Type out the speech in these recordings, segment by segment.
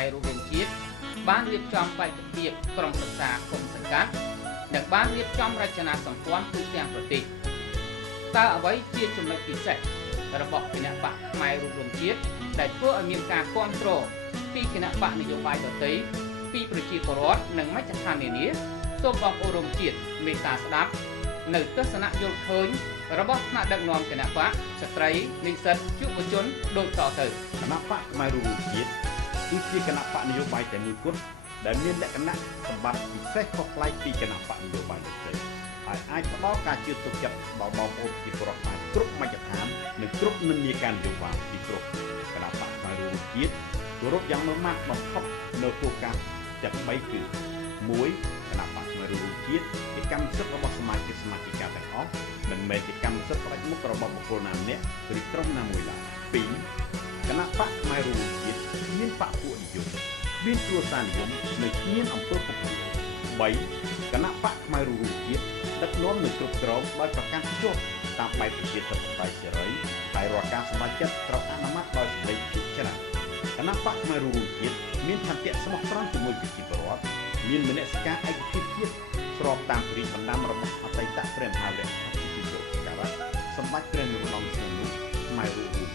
ខ្មែររួមជាតិបានរៀបចំបេក្ខភាពក្រុមប្រឹក្សាគុំសង្កាត់និងបានរៀបចំរចនាសម្ព័ន្ធទូទាំងប្រទេសតើអ្វីជាចំណុចពិសេសរបស់គណៈបកផ្នែករួមជាតិដែលធ្វើឲ្យមានការគ្រប់គ្រងពីគណៈបកនយោបាយដទៃពីប្រជាពលរដ្ឋនិងមជ្ឈដ្ឋាននានាសូមបងប្អូនរួមជាតិមេត្តាស្ដាប់នៅទស្សនៈយល់ឃើញរបស់ថ្នាក់ដឹកនាំគណៈបកស្ត្រីនិស្សិតយុវជនដូចតទៅគណៈបកផ្នែករួមជាតិគឺជាគណៈបកនយោបាយតែមួយគត់ដែលមានលក្ខណៈសម្បត្តិពិសេសខុសប្លែកពីគណៈបកនយោបាយដទៃហើយអាចផ្ដល់ការជឿទុកចិត្តដល់បងប្អូនប្រជាពលរដ្ឋគ្រប់មជ្ឈដ្ឋាននិងគ្រប់និន្នាការនយោបាយពីគ្រប់គណៈបកផ្នែករួមជាតិគោរពយ៉ាងម៉ឺងម៉ាត់បំផុតនៅគោលការណ៍ទាំង3គឺ1គណៈបកផ្នែករួមជាតិជាកម្មសិទ្ធិរបស់សមាជិកទាំងអស់មិនមែនជាកម្មសិទ្ធិផ្ដាច់មុខរបស់បុគ្គលណាម្នាក់ឬក្រុមណាមួយឡើយ2គណៈបកផ្នែករួមជាតិមានបកពួកនិយមមានគ្រួសារនិយមនិងមានអំពើពុករលួយ3គណៈបកផ្នែករួមជាតិដឹកនាំនិងគ្រប់គ្រងដោយប្រកាសជាប់តាមបែបប្រជាធិបតេយ្យសេរីហើយរាល់ការសម្រេចចិត្តត្រូវអនុម័តដោយសេចក្តីភាគច្រើនគណៈបកផ្នែករួមជាតិមានឆន្ទៈស្មោះត្រង់ជាមួយប្រជាពលរដ្ឋមានមនសិការឯកភាពជាតិស្របតាមព្រះរាជបណ្ដាំរបស់អតីតព្រះមហាក្សត្រអធិរាជការៈសម្ដេចព្រះនរោត្តមសីហនុផ្នែករួមជាតិ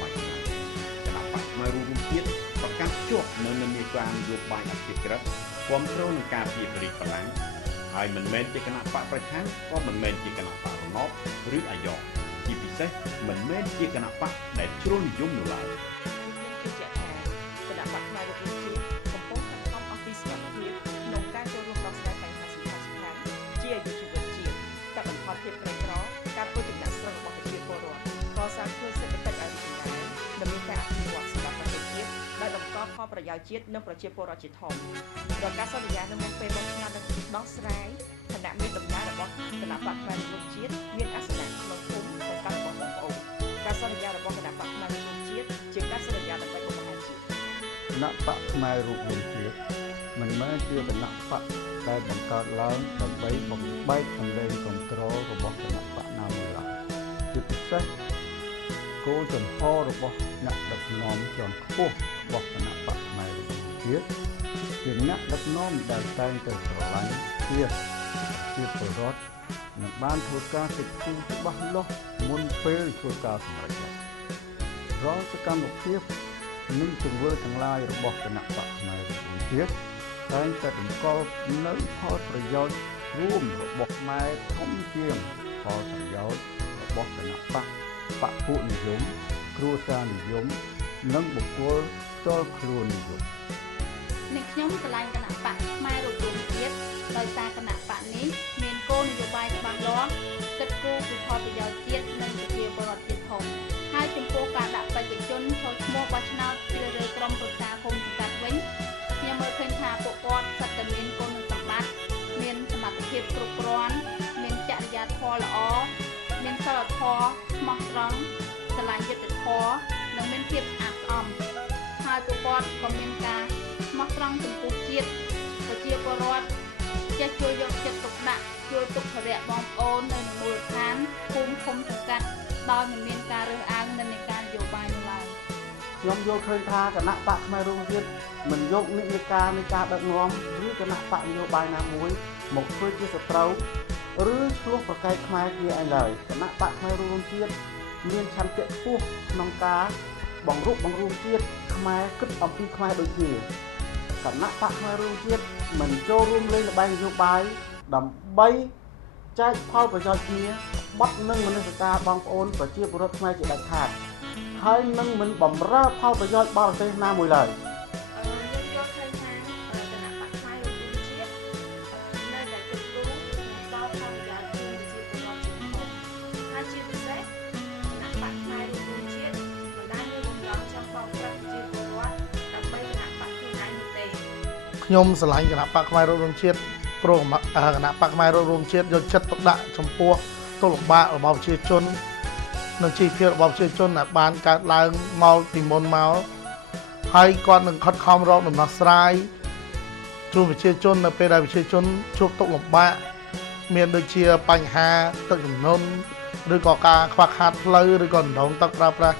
បាច់គណៈបកផ្នែករួមជាតិប្រកាសជាប់នៅនិន្នាការនយោបាយអភិក្រិតគ្រប់គ្រងនឹងការពីបរិបលាំងហើយមិនមែនជាគណៈបកប្រឆាំងក៏មិនមែនជាគណៈបករណបឬអាយ៉ងជាពិសេសមិនមែនជាគណៈបកដែលជ្រុលនិយមនោះឡើយគណៈបកផ្នែករួមជាតិកំពុងខិតខំអំពីសមត្ថភាពក្នុងការចូលរួមដោះស្រាយបញ្ហាសុខាភិបាលជាអាយុជីវិតជាតិកាត់បន្ថយភាពក្រីក្រការធ្វើចំណាក់ស្រុងរបស់ប្រជាពលរដ្ឋកសាងគ្រឹះសេដ្ឋកិច្ចឲ្យរីកចម្រើននិងមានការអភិវឌ្ឍសម្រាប់ប្រទេសជាតិដោយបង្កផលប្រយោជន៍ជាតិនិងប្រជាពលរដ្ឋជាធំដោយការសន្យានៅមុនពេលបោះឆ្នោតនឹងដោះស្រាយគណៈមានដំណើររបស់គណៈបកផ្នែករួមជាតិមានអាសនៈក្នុងភូមិសង្កាត់របស់បងប្អូនការសន្យារបស់គណៈបកផ្នែករួមជាតិជាការសន្យាដើម្បីបុព្វហេតុជាតិគណៈបកផ្នែករួមជាតិមិនមែនជាគណៈបកដែលបង្កើតឡើងដើម្បីបំបែកសម្លេងគ្រប់គ្រងរបស់គណៈបកណាមួយឡើយជាពិសេសគោលចំហរបស់អ្នកដឹកនាំជាន់ខ្ពស់របស់គណៈបកផ្នែករួមជាតិជាអ្នកដឹកនាំដែលតែងតែស្រឡាញ់ជាពលរដ្ឋនិងបានធ្វើការគិតគូរច្បាស់លាស់មុនពេលធ្វើការសម្រេចចិត្តរាល់សកម្មភាពនិងទង្វើទាំងឡាយរបស់គណៈបកផ្នែករួមជាតិតែងតែបង្កប់នូវផលប្រយោជន៍រួមរបស់ខ្មែរធំជាងផលប្រយោជន៍របស់គណៈបកពួកនិយមគ្រួសារនិយមនិងបុគ្គលផ្ទាល់ខ្លួននិយមអ្នកខ្ញុំឆ្លងគណៈបកខ្មែររួមជាតិដោយសារគណៈបកនេះមានគោលនយោបាយច្បាស់លាស់គិតគូរពីផលប្រយោជន៍ជាតិនិងប្រជាពលរដ្ឋជាធំហើយចំពោះការដាក់បេក្ខជនចូលឈ្មោះបោះឆ្នោតជ្រើសរើសក្រុមប្រឹក្សាគុំសង្កាត់វិញខ្ញុំមើលឃើញថាពួកគាត់សុទ្ធតែមានគុណសម្បត្តិមានសមត្ថភាពគ្រប់គ្រាន់មានចរិយាធម៌ល្អមានសិលធម៌ស្មោះត្រង់ស្រឡាញ់យុត្តិធម៌និងមានភាពស្អាតស្អំហើយពួកគាត់ក៏មានការស្មោះត្រង់ចំពោះជាតិប្រជាពលរដ្ឋចេះជួយយកចិត្តទុកដាក់ជួយទុកធរៈបងប្អូននៅមូលដ្ឋានភូមិឃុំសង្កាត់ដោយមិនមានការរើសអើងនៅនៃការនយោបាយនោះឡើយខ្ញុំយល់ឃើញថាគណៈបកផ្នែករួមជាតិមិនយកនិច្ចការនៃការដឹកនាំឬគណៈបកនយោបាយណាមួយមកធ្វើជាសត្រូវឬឆ្លោះប្រកែកខ្មែរគ្នាឯឡើយគណៈបកផ្នែករួមជាតិមានឆន្ទៈខ្ពស់ក្នុងការបង្រួបបង្រួមជាតិខ្មែរគិតអំពីខ្មែរដូចគ្នាគណៈបកផ្នែករួមជាតិមិនចូលរួមលេងល្បែងនយោបាយដើម្បីចែកផលប្រយោជន៍គ្នាបាត់នឹងមនសិការបងប្អូនប្រជាពលរដ្ឋខ្មែរជាដាច់ខាតហើយនឹងមិនបំរើផលប្រយោជន៍បរទេសណាមួយឡើយយើងយកឃើញថាគណៈបកផ្នែករួមជាតិនៅតែគិតគូរដល់ផលប្រយោជន៍ប្រជាពលរដ្ឋជាធំហើយជាពិសេសគណៈបកផ្នែករួមជាតិមិនដែលមានបំណងចង់បោកប្រាស់ប្រជាពលរដ្ឋដើម្បីគណៈបកខ្លួនឯងនោះទេខ្ញុំស្រឡាញ់គណៈបកផ្នែករួមជាតិព្រោះគណៈបកផ្នែករួមជាតិយកចិត្តទុកដាក់ចំពោះទុកលំបាករបស់ប្រជាជននិងជីវភាពរបស់ប្រជាជនដែលបានកើតឡើងមកពីមុនមកហើយគាត់នឹងខិតខំរកដំណោះស្រាយជូនប្រជាជននៅពេលដែលប្រជាជនជួបទុក្ខលំបាកមានដូចជាបញ្ហាទឹកជំនន់ឬក៏ការខ្វះខាតផ្លូវឬក៏ដងទឹកប្រើប្រាស់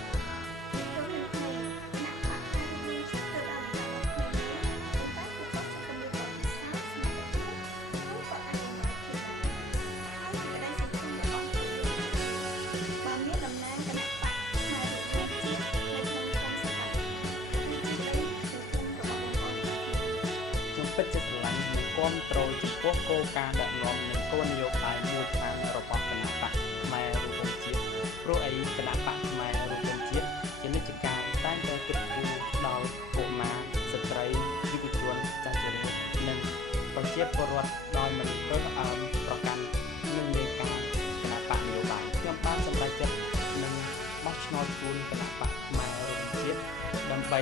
ពិតជាស្រឡាញ់និងគាំទ្រចំពោះគោលការណ៍ដឹកនាំនិងគោលនយោបាយមូលដ្ឋានរបស់គណបកខ្មែររួបរមជាតិព្រោះអីគណបកខ្មែររួបរមជាតិជានិច្ចកាលតែងតែគិតគូរដល់កុមារស្ត្រីយុវជនចាស់ជរានិងប្រជាពលរដ្ឋដោយមិនរើសអើងប្រកាន់នឹងលេខាគណបកនយោបាយខ្ញុំបានសម្រេចចិត្តនឹងបោះឆ្នោតជូនគណបកខ្មែររួបរមជាតិដើម្បី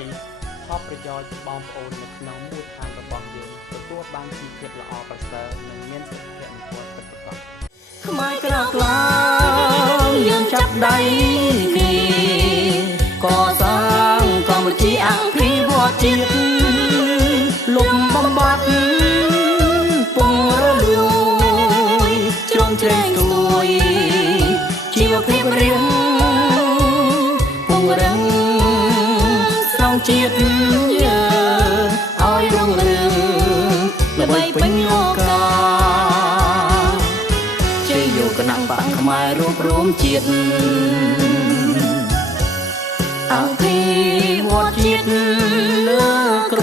ផលប្រយោជន៍បងប្អូននៅក្នុងមូលដ្ឋានរបស់យើងទទួលបានជីវភាពល្អប្រសើរនិងមានសុភមង្គលពិតប្រាកដខ្មែរក្រៅក្លាងយើងចាប់ដៃគ្នាកសាងកម្ពុជាអភិវឌ្ឍជាតិលុបបំបត្តិពងរលួយជ្រុំជ្រែងទួយជីវភាពរៀងពងរឹងស្រង់ជាតិយើងឲ្យរុងរឿងល្បីពេញលោកាជ័យយកគណៈបកខ្មែររួបរวมជាតិអភិវឌ្ឍជាតិលើក្រ